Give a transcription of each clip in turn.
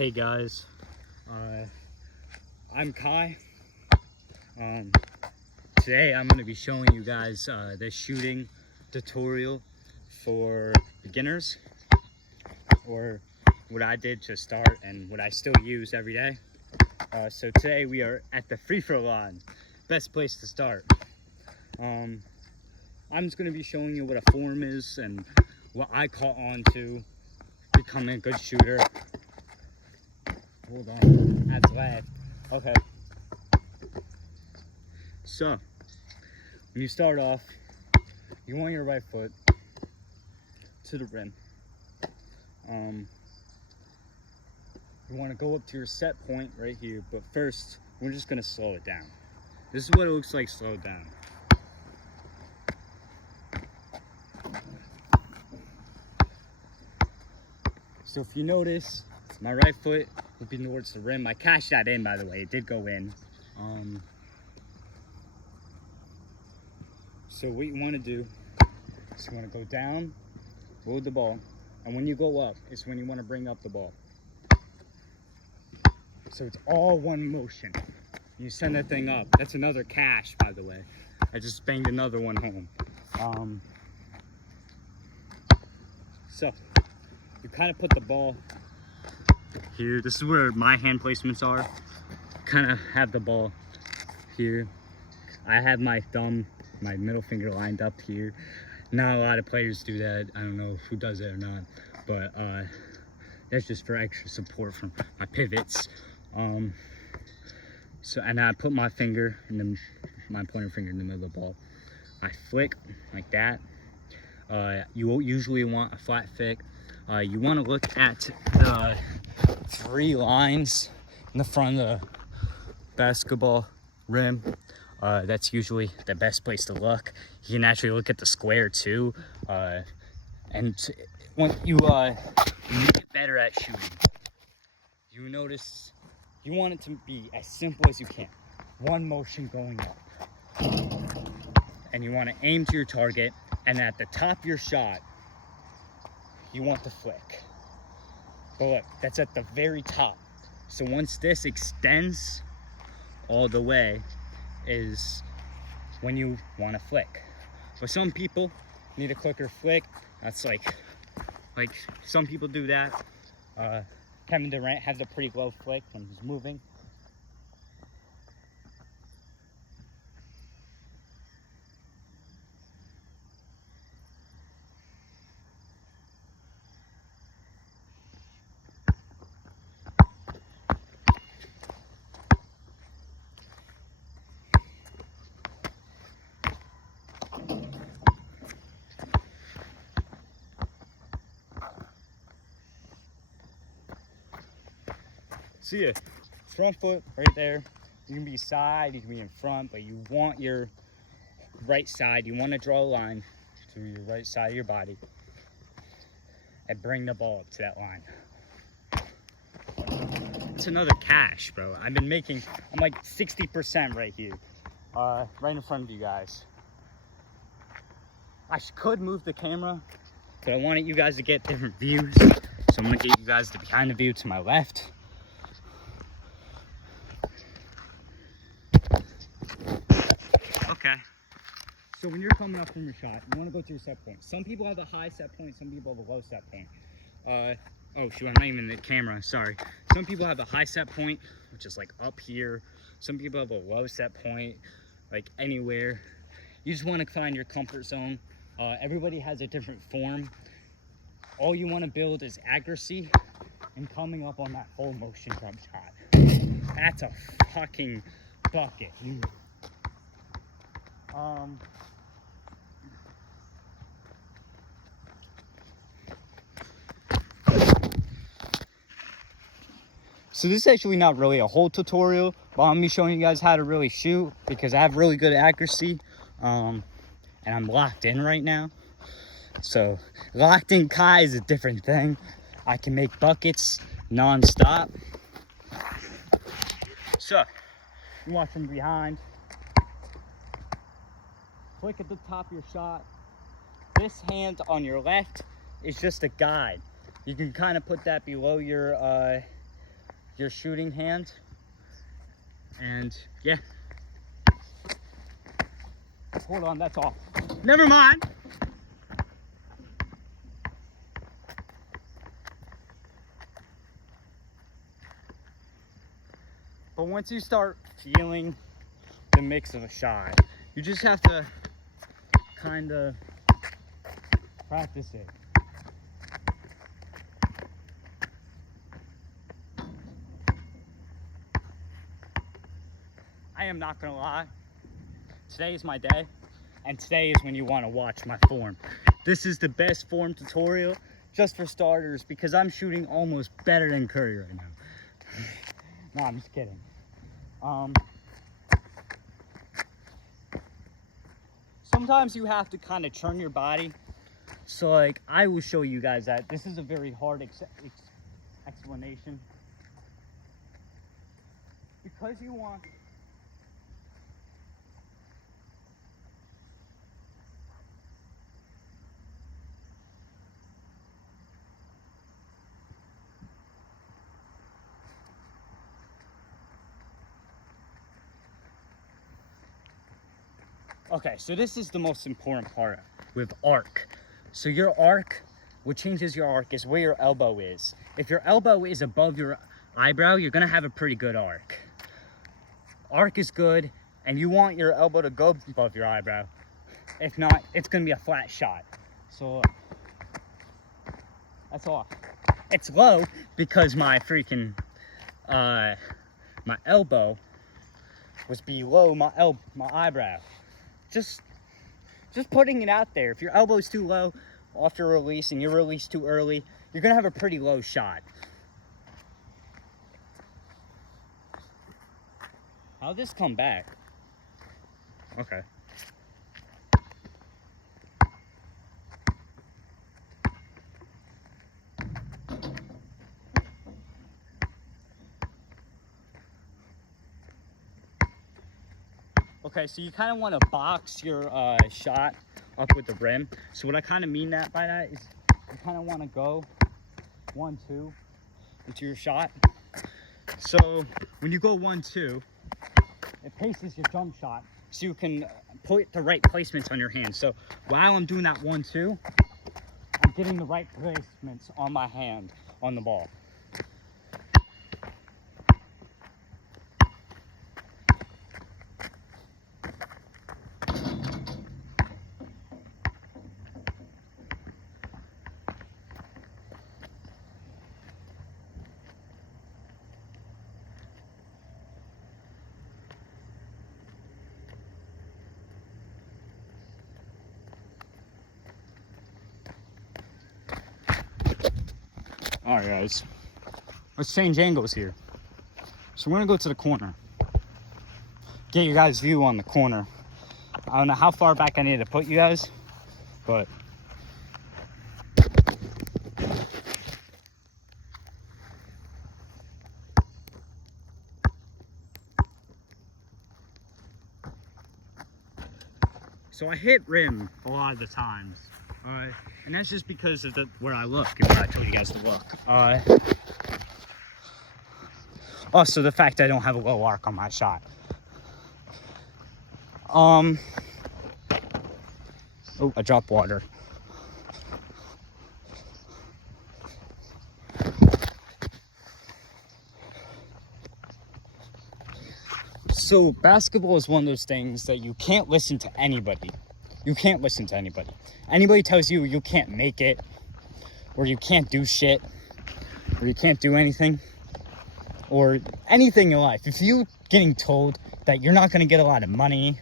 Hey guys, I'm Kai. Today I'm going to be showing you guys the shooting tutorial for beginners, or what I did to start and what I still use every day. So today we are at the free throw line, best place to start. I'm just going to be showing you what a form is and what I caught on to becoming a good shooter. Hold on, that's lag. Okay. So, when you start off, you want your right foot to the rim. You want to go up to your set point right here, but first, we're just going to slow it down. This is what it looks like slowed down. So if you notice, my right foot will be towards the rim. I cashed that in, by the way. It did go in. So what you want to do is you want to go down, load the ball, and when you go up, it's when you want to bring up the ball. So it's all one motion. You send that thing up. That's another cash, by the way. I just banged another one home. So you kind of put the ball here. This is where my hand placements are. Kind of have the ball here. I have my thumb, my middle finger lined up here. Not a lot of players do that. I don't know who does it or not, but that's just for extra support from my pivots. So, and I put my finger in my pointer finger in the middle of the ball. I flick like that. You will usually want a flat flick. You want to look at the 3 lines in the front of the basketball rim. That's usually the best place to look. You can actually look at the square too. And when you get better at shooting, you notice you want it to be as simple as you can. One motion going up. And you want to aim to your target, and at the top of your shot, you want the flick. But look, that's at the very top. So once this extends all the way is when you want to flick. But some people need a quicker flick. That's like some people do that. Kevin Durant has a pretty low flick when he's moving. See ya. Front foot right there. You can be side, you can be in front, but you want your right side. You want to draw a line to your right side of your body and bring the ball up to that line. It's another cash, bro. I'm like 60% right here, right in front of you guys. I could move the camera, but I wanted you guys to get different views. So I'm gonna get you guys the behind the view to my left. Okay, so when you're coming up from your shot, you want to go to your set point. Some people have a high set point, some people have a low set point. Oh shoot, I'm not even in the camera, sorry. Some people have a high set point, which is like up here. Some people have a low set point, like anywhere. You just want to find your comfort zone. Everybody has a different form. All you want to build is accuracy and coming up on that full motion jump shot. That's a fucking bucket. So this is actually not really a whole tutorial, but I'm gonna be showing you guys how to really shoot because I have really good accuracy, and I'm locked in right now. So locked in Kai is a different thing. I can make buckets non-stop. So you watch from behind. Flick at the top of your shot. This hand on your left is just a guide. You can kind of put that below your your shooting hand. And yeah. Hold on, that's off. Never mind. But once you start feeling the mix of a shot, you just have to kind of practice it. I am not gonna lie, today is my day, and today is when you want to watch my form. This is the best form tutorial just for starters because I'm shooting almost better than Curry right now. No, I'm just kidding. Sometimes you have to kind of turn your body. So like, I will show you guys that. This is a very hard explanation. Because you want... Okay, so this is the most important part with arc. So your arc, what changes your arc is where your elbow is. If your elbow is above your eyebrow, you're gonna have a pretty good arc. Arc is good, and you want your elbow to go above your eyebrow. If not, it's gonna be a flat shot. So that's off. It's low because my freaking, my elbow was below my eyebrow. Just putting it out there. If your elbow's too low off your release and you're released too early, you're gonna have a pretty low shot. How'd this come back? Okay. Okay, so you kind of want to box your shot up with the rim. So what I kind of mean by that is you kind of want to go 1-2 into your shot. So when you go 1-2, it paces your jump shot so you can put the right placements on your hand. So while I'm doing that 1-2, I'm getting the right placements on my hand on the ball. All right, guys, let's change angles here. So we're gonna go to the corner. Get your guys' view on the corner. I don't know how far back I need to put you guys, but so I hit rim a lot of the times. And that's just because of where I look and where I told you guys to look. Also, the fact I don't have a low arc on my shot. Oh, I dropped water. So basketball is one of those things that you can't listen to anybody. You can't listen to anybody. Anybody tells you you can't make it, or you can't do shit, or you can't do anything, or anything in life. If you're getting told that you're not going to get a lot of money,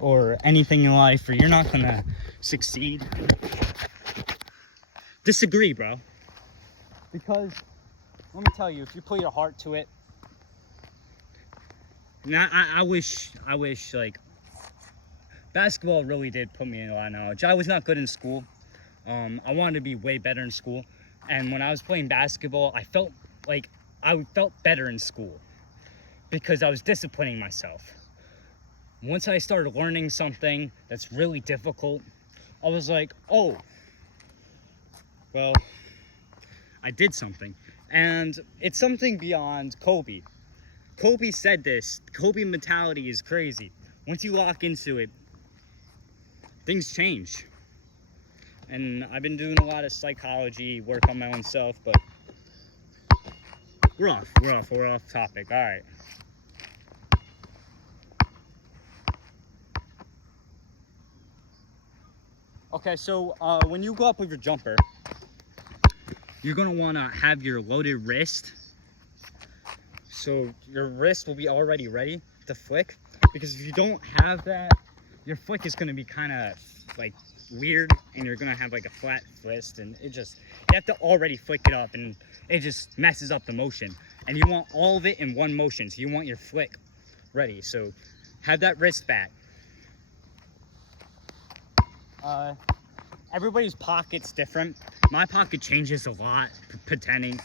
or anything in life, or you're not going to succeed, disagree, bro. Because, let me tell you, if you put your heart to it, now I wish, like, basketball really did put me in a lot of knowledge. I was not good in school. I wanted to be way better in school. And when I was playing basketball, I felt like I felt better in school because I was disciplining myself. Once I started learning something that's really difficult, I was like, oh, well, I did something. And it's something beyond Kobe. Kobe said this. Kobe mentality is crazy. Once you lock into it, things change. And I've been doing a lot of psychology work on my own self, but we're off topic. All right. Okay, so when you go up with your jumper, you're gonna wanna have your loaded wrist. So your wrist will be already ready to flick, because if you don't have that, your flick is gonna be kind of like weird, and you're gonna have like a flat wrist, and you have to already flick it up, and it just messes up the motion. And you want all of it in one motion, so you want your flick ready. So have that wrist back. Everybody's pocket's different. My pocket changes a lot depending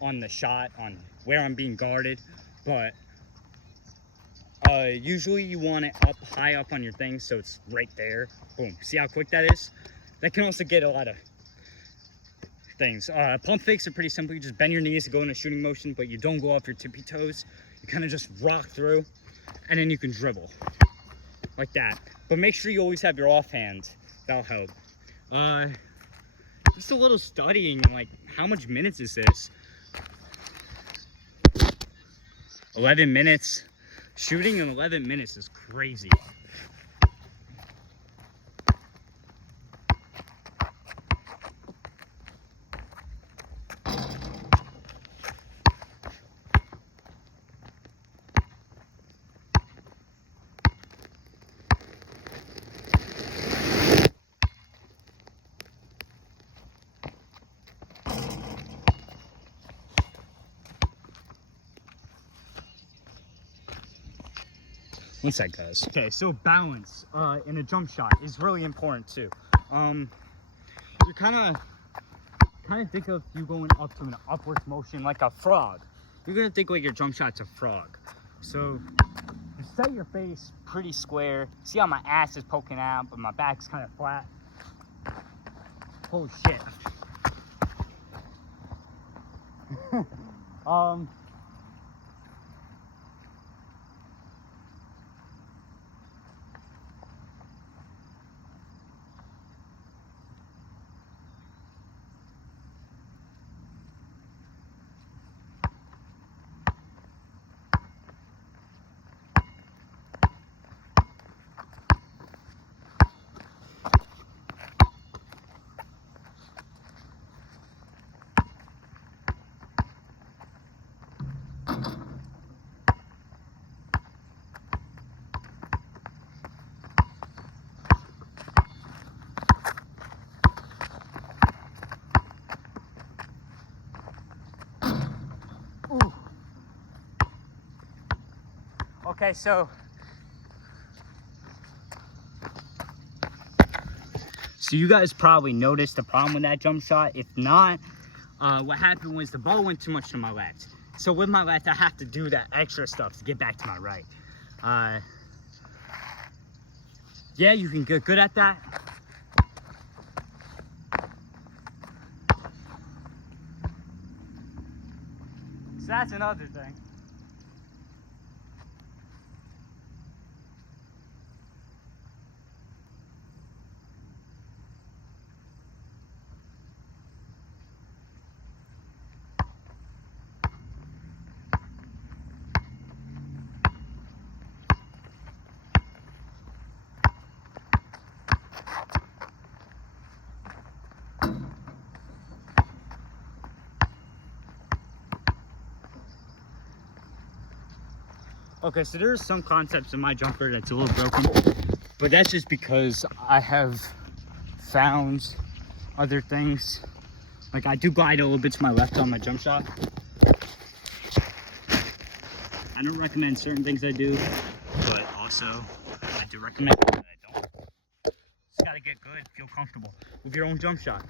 on the shot, on where I'm being guarded, but usually you want it up high up on your thing, so it's right there. Boom. See how quick that is? That can also get a lot of things. Pump fakes are pretty simple. You just bend your knees to go in a shooting motion, but you don't go off your tippy toes. You kind of just rock through, and then you can dribble like that. But make sure you always have your offhand. That'll help. Just a little studying, like, how much minutes is this? 11 minutes. Shooting in 11 minutes is crazy. One sec, guys. Okay, so balance in a jump shot is really important too. You kind of think of you going up to an upwards motion like a frog. You're gonna think like your jump shot's a frog. So you set your face pretty square. See how my ass is poking out, but my back's kind of flat. Holy shit. Okay, so you guys probably noticed the problem with that jump shot. If not, what happened was the ball went too much to my left. So with my left, I have to do that extra stuff to get back to my right. Yeah, you can get good at that. So that's another thing. Okay, so there's some concepts in my jumper that's a little broken, but that's just because I have found other things. Like I do glide a little bit to my left on my jump shot. I don't recommend certain things I do, but also I do recommend that I don't. Just gotta get good, feel comfortable with your own jump shot.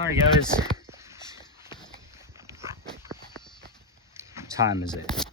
Alright guys. What time is it?